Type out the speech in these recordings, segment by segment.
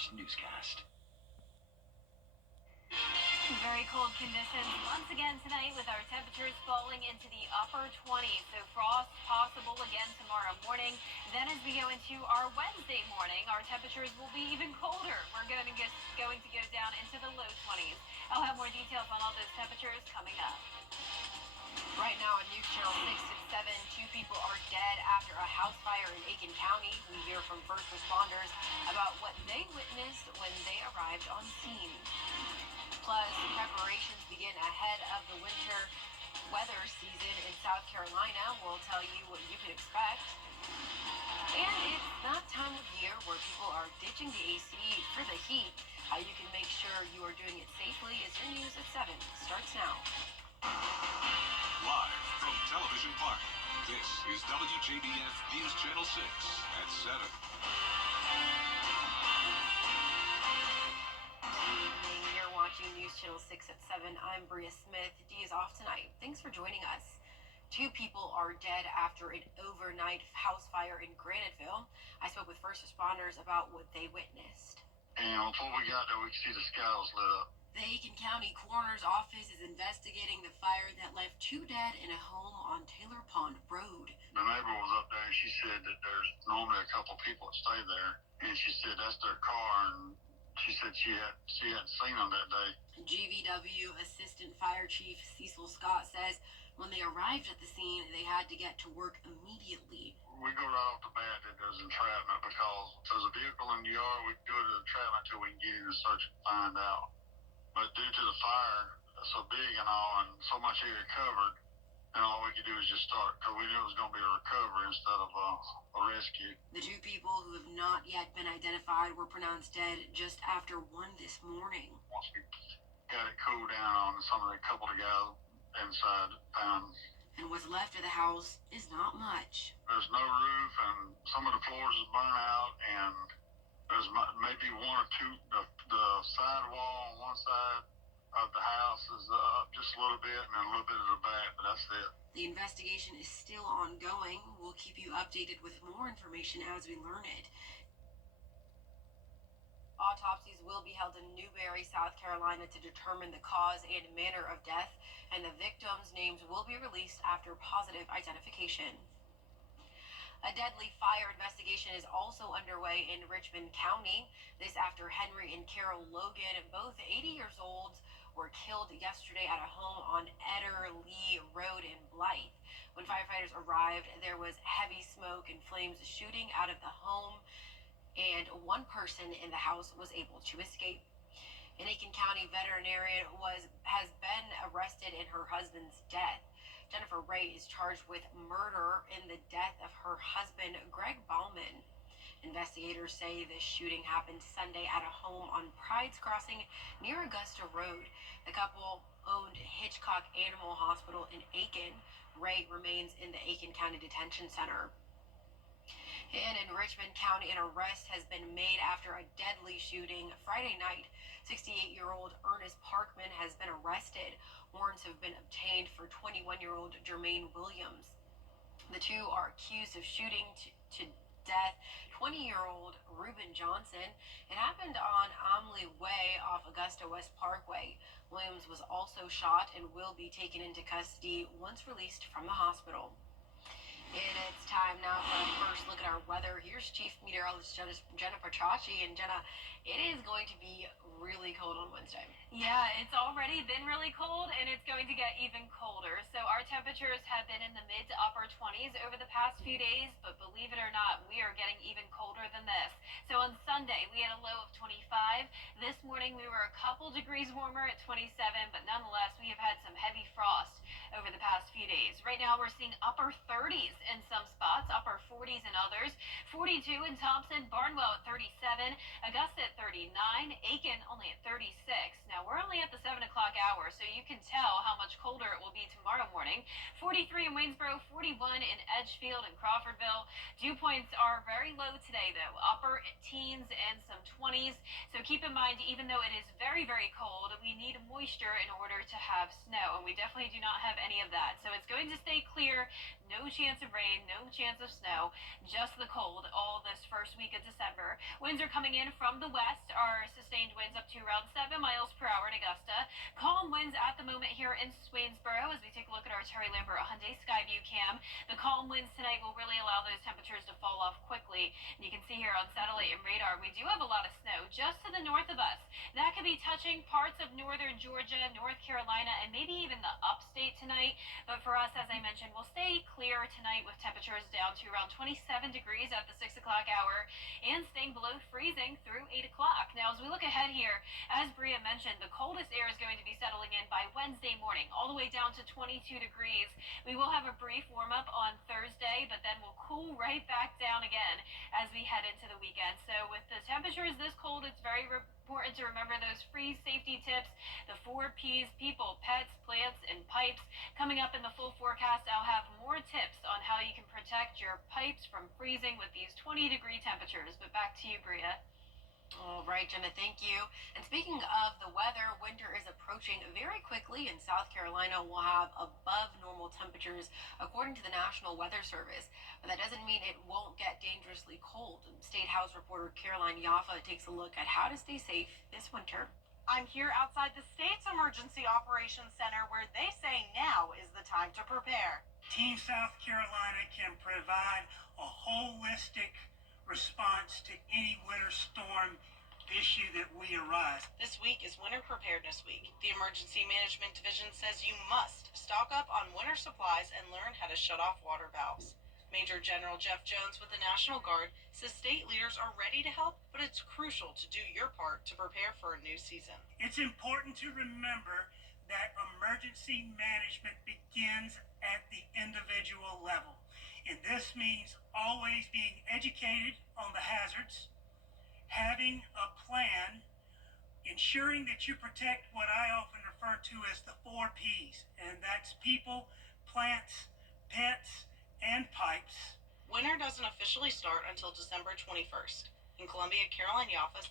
Watch newscast. Very cold conditions once again tonight with our temperatures falling into the upper 20s. So frost possible again tomorrow morning. Then as we go into our Wednesday morning, our temperatures will be even colder. We're going to go down into the low 20s. I'll have more details on all those temperatures coming up. Right now on News Channel 6 and 7, 2 people are dead after a house fire in Aiken County. We hear from first responders about what they witnessed when they arrived on scene. Plus, preparations begin ahead of the winter weather season in South Carolina. We'll tell you what you can expect. And it's that time of year where people are ditching the AC for the heat. How you can make sure you are doing it safely is your news at 7. Starts now. Live from Television Park, this is WJBF News Channel 6 at 7. You're watching News Channel 6 at 7. I'm Bria Smith. Dee is off tonight. Thanks for joining us. 2 people are dead after an overnight house fire in Graniteville. I spoke with first responders about what they witnessed. And before we got there, we could see the sky was lit up. The Aiken County Coroner's Office is investigating the fire that left 2 dead in a home on Taylor Pond Road. The neighbor was up there and she said that there's normally a couple people that stay there. And she said that's their car, and she said she hadn't seen them that day. GVW Assistant Fire Chief Cecil Scott says when they arrived at the scene, they had to get to work immediately. We go right off the bat that there's entrapment because there's a vehicle in the yard. We do it as entrapment until we can get in and search and find out. But due to the fire, so big and all, and so much area covered, and all we could do is just start, because we knew it was going to be a recovery instead of a rescue. The 2 people who have not yet been identified were pronounced dead just after 1 this morning. Once we got it cooled down on some of the couple of guys inside, and what's left of the house is not much. There's no roof, and some of the floors is burned out, and there's maybe 1 or 2, the sidewall on one side of the house is up just a little bit, and then a little bit of the back, but that's it. The investigation is still ongoing. We'll keep you updated with more information as we learn it. Autopsies will be held in Newberry, South Carolina to determine the cause and manner of death, and the victims' names will be released after positive identification. A deadly fire investigation is also underway in Richmond County. This after Henry and Carol Logan, both 80 years old, were killed yesterday at a home on Eder Lee Road in Blythe. When firefighters arrived, there was heavy smoke and flames shooting out of the home, and 1 person in the house was able to escape. An Aiken County veterinarian has been arrested in her husband's death. Jennifer Ray is charged with murder in the death of her husband, Greg Bauman. Investigators say this shooting happened Sunday at a home on Pride's Crossing near Augusta Road. The couple owned Hitchcock Animal Hospital in Aiken. Ray remains in the Aiken County Detention Center. And in Richmond County, an arrest has been made after a deadly shooting Friday night. 68-year-old Ernest Parkman has been arrested. Warrants have been obtained for 21-year-old Jermaine Williams. The 2 are accused of shooting to death 20-year-old Reuben Johnson. It happened on Omley Way off Augusta West Parkway. Williams was also shot and will be taken into custody once released from the hospital. And it's time now for our first look at our weather. Here's Chief Meteorologist Jenna Petracci. And Jenna, it is going to be really cold on Wednesday. Yeah, it's already been really cold, and it's going to get even colder. So our temperatures have been in the mid to upper 20s over the past few days, but believe it or not, we are getting even colder than this. So on Sunday, we had a low of 25. This morning, we were a couple degrees warmer at 27, but nonetheless, we have had some heavy frost over the past few days. Right now, we're seeing upper 30s in some spots, upper 40s in others. 42 in Thompson, Barnwell at 37, Augusta at 39, Aiken only at 36. Now, we're only at the 7 o'clock hour, so you can tell how much colder it will be tomorrow morning. 43 in Waynesboro, 41 in Edgefield and Crawfordville. Dew points are very low today, though, upper teens and some 20s. So keep in mind, even though it is very, very cold, we need moisture in order to have snow, and we definitely do not have any of that. So it's going to stay clear, no chance of rain, no chance of snow, just the cold all this first week of December. Winds are coming in from the west, are sustained winds up to around 7 miles per hour in Augusta. Calm winds at the moment here in Swainsboro as we take a look at our Terry Lambert Hyundai Skyview cam. The calm winds tonight will really allow those temperatures to fall off quickly. And you can see here on satellite and radar, we do have a lot of snow just to the north of us. That could be touching parts of northern Georgia, North Carolina, and maybe even the upstate tonight. But for us, as I mentioned, we'll stay clear tonight with temperatures down to around 27 degrees at the 6 o'clock hour and staying below freezing through 8 o'clock. Now, as we look ahead here, as Bria mentioned, the coldest air is going to be settling in by Wednesday morning, all the way down to 22 degrees. We will have a brief warm up on Thursday, but then we'll cool right back down again as we head into the weekend. So with the temperatures this cold, it's very important to remember those freeze safety tips, the 4 P's, people, pets, plants, and pipes. Coming up in the full forecast, I'll have more tips on how you can protect your pipes from freezing with these 20-degree temperatures. But back to you, Bria. All right, Jenna, thank you. And speaking of the weather, winter is approaching very quickly. In South Carolina, we'll have above normal temperatures, according to the National Weather Service. But that doesn't mean it won't get dangerously cold. State House reporter Caroline Yaffa takes a look at how to stay safe this winter. I'm here outside the state's Emergency Operations Center where they say now is the time to prepare. Team South Carolina can provide a holistic response to any winter storm issue that we arise. This week is Winter Preparedness Week. The Emergency Management Division says you must stock up on winter supplies and learn how to shut off water valves. Major General Jeff Jones with the National Guard says state leaders are ready to help, but it's crucial to do your part to prepare for a new season. It's important to remember that emergency management begins at the individual level. And this means always being educated on the hazards, having a plan, ensuring that you protect what I often refer to as the 4 P's, and that's people, plants, pets, and pipes. Winter doesn't officially start until December 21st. In Columbia, Caroline Yaffa.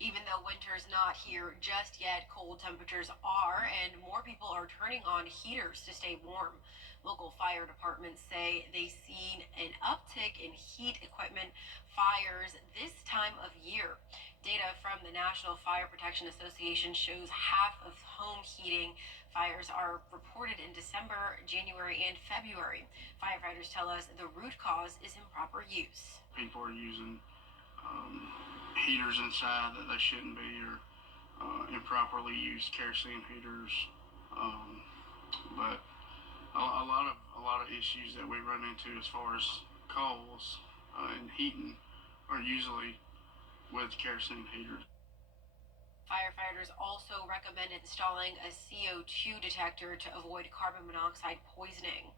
Even though winter's not here just yet, cold temperatures are, and more people are turning on heaters to stay warm. Local fire departments say they've seen an uptick in heat equipment fires this time of year. Data from the National Fire Protection Association shows half of home heating fires are reported in December, January, and February. Firefighters tell us the root cause is improper use. People are using heaters inside that they shouldn't be, or improperly used kerosene heaters. But a lot of issues that we run into as far as coals and heating are usually with kerosene heaters. Firefighters also recommend installing a CO2 detector to avoid carbon monoxide poisoning.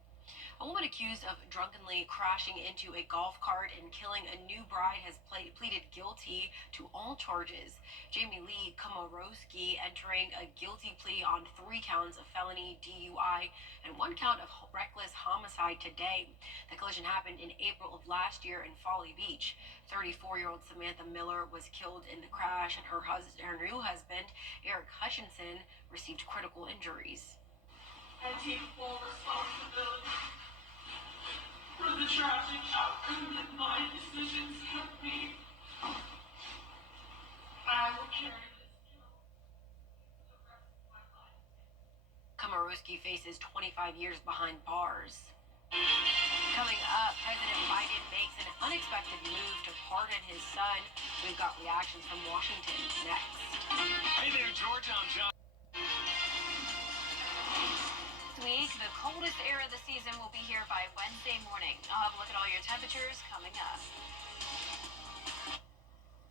A woman accused of drunkenly crashing into a golf cart and killing a new bride has pleaded guilty to all charges. Jamie Lee Komorowski entering a guilty plea on 3 counts of felony DUI and 1 count of reckless homicide today. The collision happened in April of last year in Folly Beach. 34-year-old Samantha Miller was killed in the crash, and her new husband, Eric Hutchinson, received critical injuries. I take full responsibility for the tragic outcome that my decisions have made. I will carry this guilt for the rest of my life. Komorowski faces 25 years behind bars. Coming up, President Biden makes an unexpected move to pardon his son. We've got reactions from Washington next. Hey there, George. I'm John. Week, the coldest air of the season will be here by Wednesday morning. I'll have a look at all your temperatures coming up.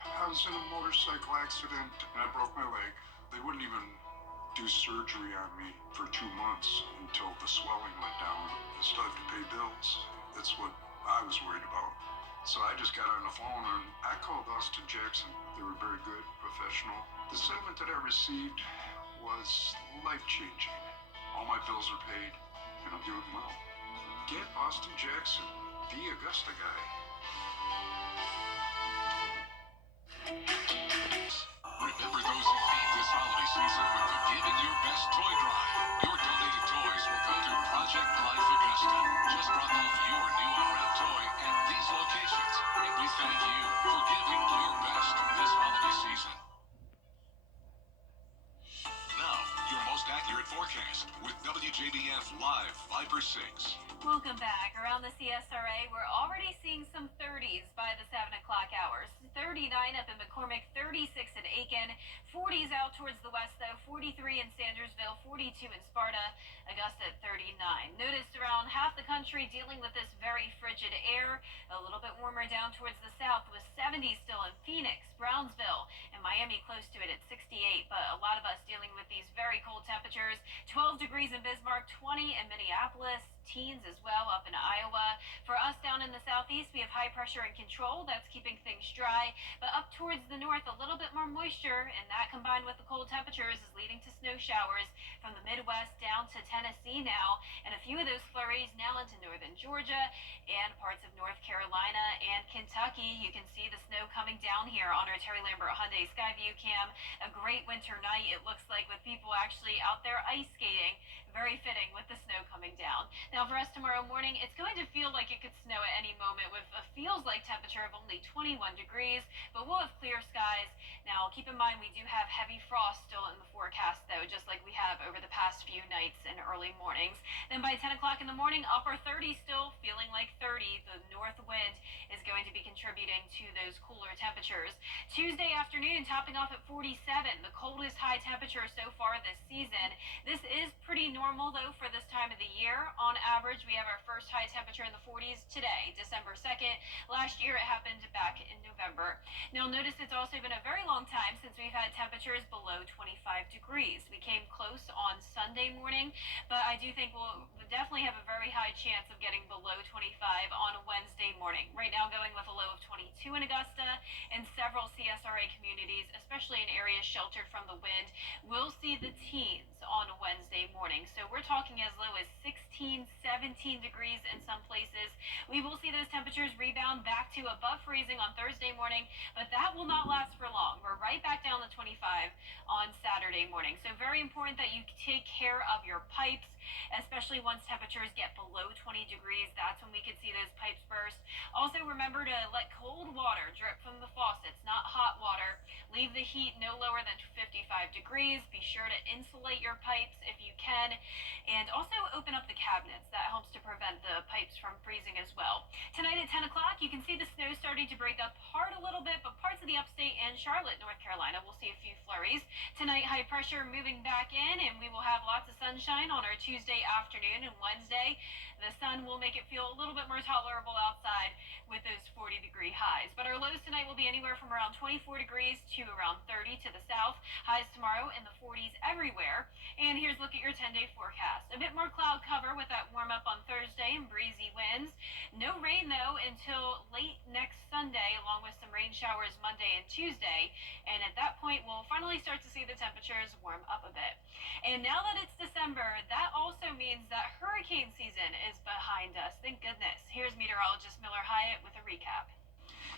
I was in a motorcycle accident and I broke my leg. They wouldn't even do surgery on me for 2 months until the swelling went down. I still have to pay bills. That's what I was worried about. So I just got on the phone and I called Austin Jackson. They were very good, professional. The settlement that I received was life-changing. All my bills are paid, and I'm doing well. Get Austin Jackson, the Augusta guy. WJBF Live 5 or 6. Welcome back. Around the CSRA, we're already seeing some 30s by the 7 o'clock hours. 39 up in McCormick, 36 in Aiken, 40s out towards the west, though, 43 in Sandersville, 42 in Sparta, Augusta at 39. Notice around half the country dealing with this very frigid air. A little bit warmer down towards the south with 70 still in Phoenix, Brownsville, and Miami close to it at 68. But a lot of us dealing with these very cold temperatures. 12 degrees in Bismarck, 20 in Minneapolis, teens as well up in Iowa. For us down in the southeast, we have high pressure and control. That's keeping things dry. But up towards the north, a little bit more moisture, and that combined with the cold temperatures is leading to snow showers from the Midwest down to Tennessee now, and a few of those flurries now into northern Georgia and parts of North Carolina and Kentucky. You can see the snow coming down here on our Terry Lambert Hyundai Skyview cam. A great winter night, it looks like, with people actually out there ice skating. Very fitting with the snow coming down. Now for us tomorrow morning, it's going to feel like it could snow at any moment with a feels like temperature of only 21 degrees, but we'll have clear skies. Now keep in mind we do have heavy frost still in the forecast though, just like we have over the past few nights and early mornings. Then by 10 o'clock in the morning, upper 30s still, feeling like 30. The north wind is going to be contributing to those cooler temperatures. Tuesday afternoon topping off at 47, the coldest high temperature so far this season. This is pretty normal though for this time of the year. On average, we have our first high temperature in the 40s today, December 2nd. Last year it happened back in November. Now notice it's also been a very long time since we've had temperatures below 25 degrees. We came close on Sunday morning, but I do think we'll definitely have a very high chance of getting below 25 on Wednesday morning. Right now going with a low of 22 in Augusta, and several CSRA communities, especially in areas sheltered from the wind, will see the teens on Wednesday morning. So we're talking as low as 16, 17 degrees in some places. We will see those temperatures rebound back to above freezing on Thursday morning, but that will not last for long. We're right back down to 25 on Saturday morning. So very important that you take care of your pipes, especially once temperatures get below 20 degrees. That's when we could see those pipes burst. Also remember to let cold water drip from the faucets, not hot water. Leave the heat no lower than 55 degrees. Be sure to insulate your pipes if you can, and also open up the cabinets. That helps to prevent the pipes from freezing as well. Tonight at 10 o'clock, you can see the snow starting to break apart a little bit, but parts of the upstate and Charlotte, North Carolina, will see a few flurries. Tonight, high pressure moving back in, and we will have lots of sunshine on our Tuesday afternoon and Wednesday. The sun will make it feel a little bit more tolerable outside with those 40-degree highs. But our lows tonight will be anywhere from around 24 degrees to around 30 to the south. Highs tomorrow in the 40s everywhere. And here's a look at your 10-day forecast. A bit more cloud cover with that warm up on Thursday and breezy winds. No rain, though, until late next Sunday, along with some rain showers Monday and Tuesday. And at that point, we'll finally start to see the temperatures warm up a bit. And now that it's December, that also means that hurricane season is behind us. Thank goodness. Here's meteorologist Miller Hyatt with a recap.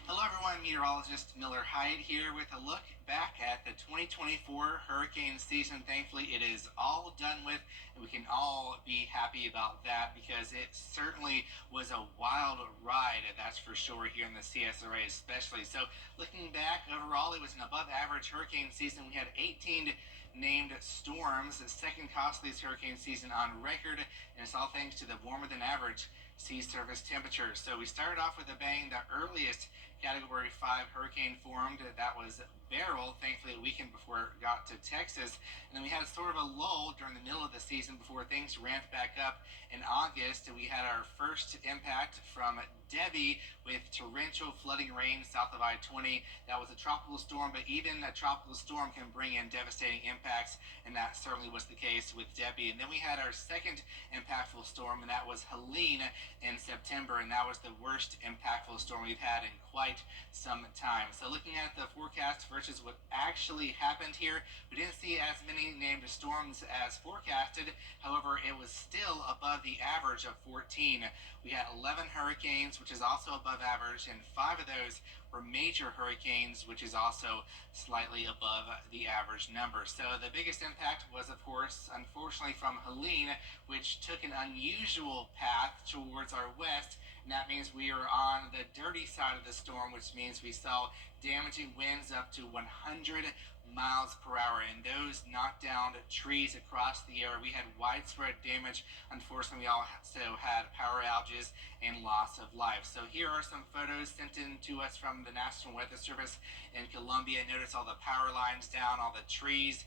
Hello everyone, meteorologist Miller Hyatt here with a look back at the 2024 hurricane season. Thankfully, it is all done with, and we can all be happy about that because it certainly was a wild ride, that's for sure, here in the CSRA especially. So looking back, overall, it was an above average hurricane season. We had 18 named storms, the second costliest hurricane season on record, and it's all thanks to the warmer than average sea surface temperatures. So we started off with a bang. The earliest Category 5 hurricane formed, that was Beryl, thankfully a weekend before it got to Texas. And then we had sort of a lull during the middle of the season before things ramped back up in August. We had our first impact from Debbie with torrential flooding rain south of I-20. That was a tropical storm, but even a tropical storm can bring in devastating impacts, and that certainly was the case with Debbie. And then we had our second impactful storm, and that was Helene in September, and that was the worst impactful storm we've had in quite some time. So looking at the forecast versus what actually happened here, we didn't see as many named storms as forecasted. However, it was still above the average of 14. We had 11 hurricanes, which is also above average, and 5 of those were major hurricanes, which is also slightly above the average number. So the biggest impact was, of course, unfortunately, from Helene, which took an unusual path towards our west. And that means we are on the dirty side of the storm, which means we saw damaging winds up to 100 miles per hour, and those knocked down trees across the area. We had widespread damage. Unfortunately, we also had power outages and loss of life. So here are some photos sent in to us from the National Weather Service in Colombia. Notice all the power lines down, all the trees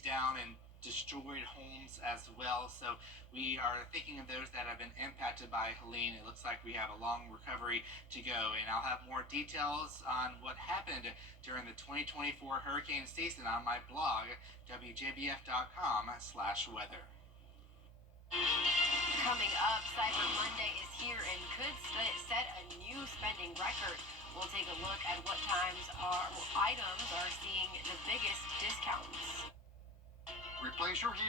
down, and destroyed homes as well. So we are thinking of those that have been impacted by Helene. It looks like we have a long recovery to go, and I'll have more details on what happened during the 2024 hurricane season on my blog, wjbf.com/weather. Coming up, Cyber Monday is here and could set a new spending record. We'll take a look at what items are seeing the biggest discounts. Replace your heat.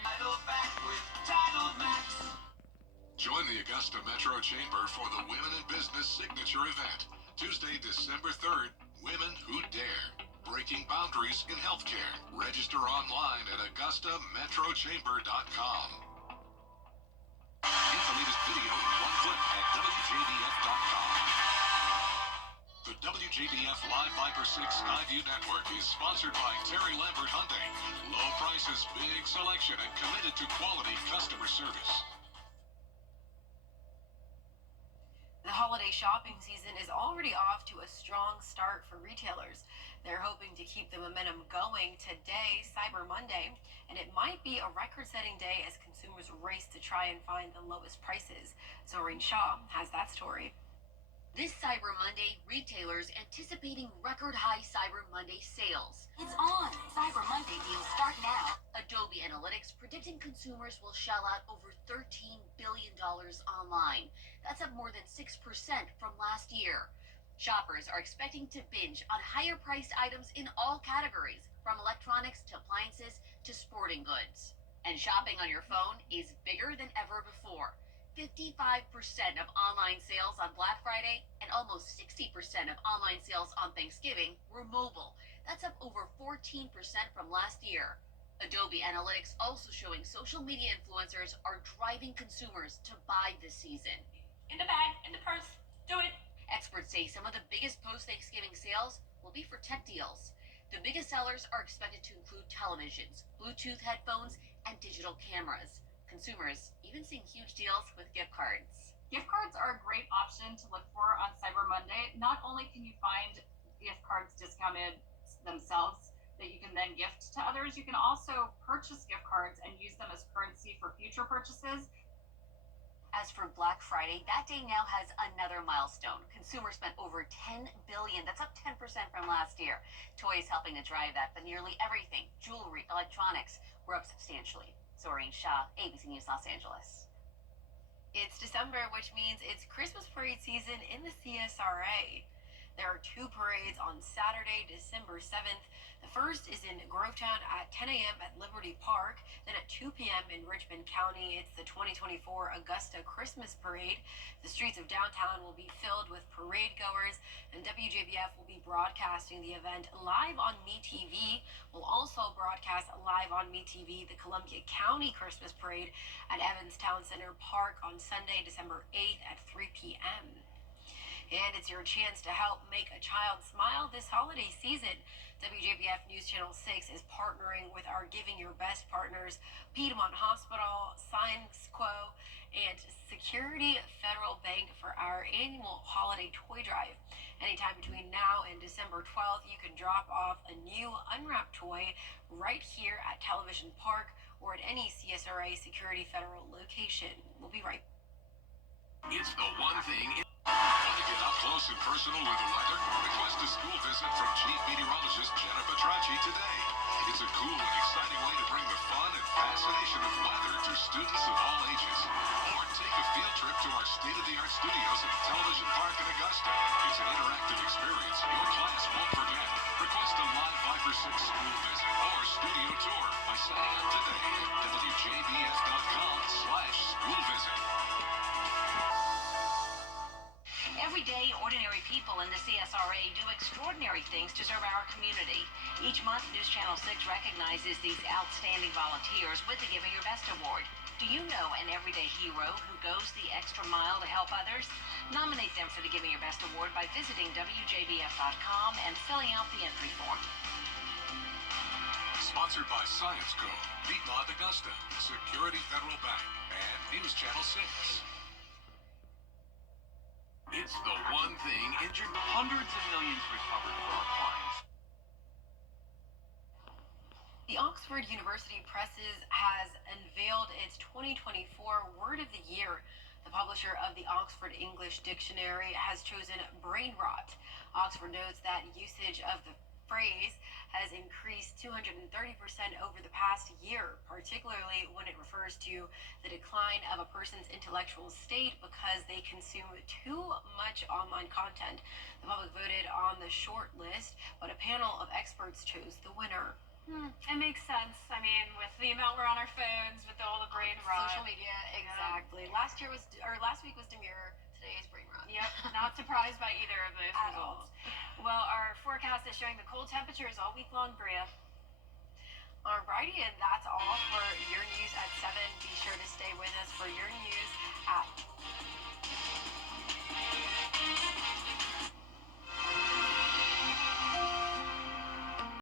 Join the Augusta Metro Chamber for the Women in Business Signature Event. Tuesday, December 3rd, Women Who Dare. Breaking Boundaries in Healthcare. Register online at AugustaMetroChamber.com. Get the latest video in one clip at WJBF.com. The WJBF Live Viper 6 Skyview Network is sponsored by Terry Lambert Hyundai. Low prices, big selection, and committed to quality customer service. The holiday shopping season is already off to a strong start for retailers. They're hoping to keep the momentum going today, Cyber Monday, and it might be a record-setting day as consumers race to try and find the lowest prices. Zoreen Shaw has that story. This Cyber Monday, retailers anticipating record-high Cyber Monday sales. It's on! Cyber Monday deals start now. Adobe Analytics predicting consumers will shell out over $13 billion online. That's up more than 6% from last year. Shoppers are expecting to binge on higher-priced items in all categories, from electronics to appliances to sporting goods. And shopping on your phone is bigger than ever before. 55% of online sales on Black Friday and almost 60% of online sales on Thanksgiving were mobile. That's up over 14% from last year. Adobe Analytics also showing social media influencers are driving consumers to buy this season. In the bag, in the purse, do it. Experts say some of the biggest post-Thanksgiving sales will be for tech deals. The biggest sellers are expected to include televisions, Bluetooth headphones, and digital cameras. Consumers even seeing huge deals with gift cards. Gift cards are a great option to look for on Cyber Monday. Not only can you find gift cards discounted themselves that you can then gift to others, you can also purchase gift cards and use them as currency for future purchases. As for Black Friday, that day now has another milestone. Consumers spent over $10 billion. That's up 10% from last year. Toys helping to drive that, but nearly everything, jewelry, electronics, were up substantially. Zoreen Shaw, ABC News, Los Angeles. It's December, which means it's Christmas parade season in the CSRA. There are two parades on Saturday, December 7th. The first is in Grovetown at 10 a.m. at Liberty Park. Then at 2 p.m. in Richmond County, it's the 2024 Augusta Christmas Parade. The streets of downtown will be filled with parade goers, and WJBF will be broadcasting the event live on MeTV. We'll also broadcast live on MeTV the Columbia County Christmas Parade at Evans Town Center Park on Sunday, December 8th at 3 p.m. And it's your chance to help make a child smile this holiday season. WJBF News Channel 6 is partnering with our Giving Your Best partners, Piedmont Hospital, Science Quo, and Security Federal Bank for our annual holiday toy drive. Anytime between now and December 12th, you can drop off a new unwrapped toy right here at Television Park or at any CSRA Security Federal location. We'll be right back. It's the one thing. Want to get up close and personal with the weather? Request a school visit from Chief Meteorologist Jennifer Petracci today. It's a cool and exciting way to bring the fun and fascination of weather to students of all ages. Or take a field trip to our state-of-the-art studios at Television Park in Augusta. It's an interactive experience your class won't forget. Request a live Viper 6 school visit or studio tour by signing up today at WJBF.com/school visit. Every day, ordinary people in the CSRA do extraordinary things to serve our community. Each month, News Channel 6 recognizes these outstanding volunteers with the Giving Your Best Award. Do you know an everyday hero who goes the extra mile to help others? Nominate them for the Give Me Your Best Award by visiting WJBF.com and filling out the entry form. Sponsored by Science Co., Piedmont Augusta, Security Federal Bank, and News Channel 6. It's the one thing injured Hundreds of millions recovered for our clients. The Oxford University Presses has unveiled its 2024 Word of the Year. The publisher of the Oxford English Dictionary has chosen brain rot. Oxford notes that usage of the phrase has increased 230% over the past year, particularly when it refers to the decline of a person's intellectual state because they consume too much online content. The public voted on the short list, but a panel of experts chose the winner. It makes sense. I mean, with the amount we're on our phones, with all the brain rot. Social media, exactly. Last week was demure. Today is brain rot. Yep, not surprised by either of those results. Well, our forecast is showing the cold temperatures all week long, Bria. Alrighty, and that's all for your news at 7. Be sure to stay with us for your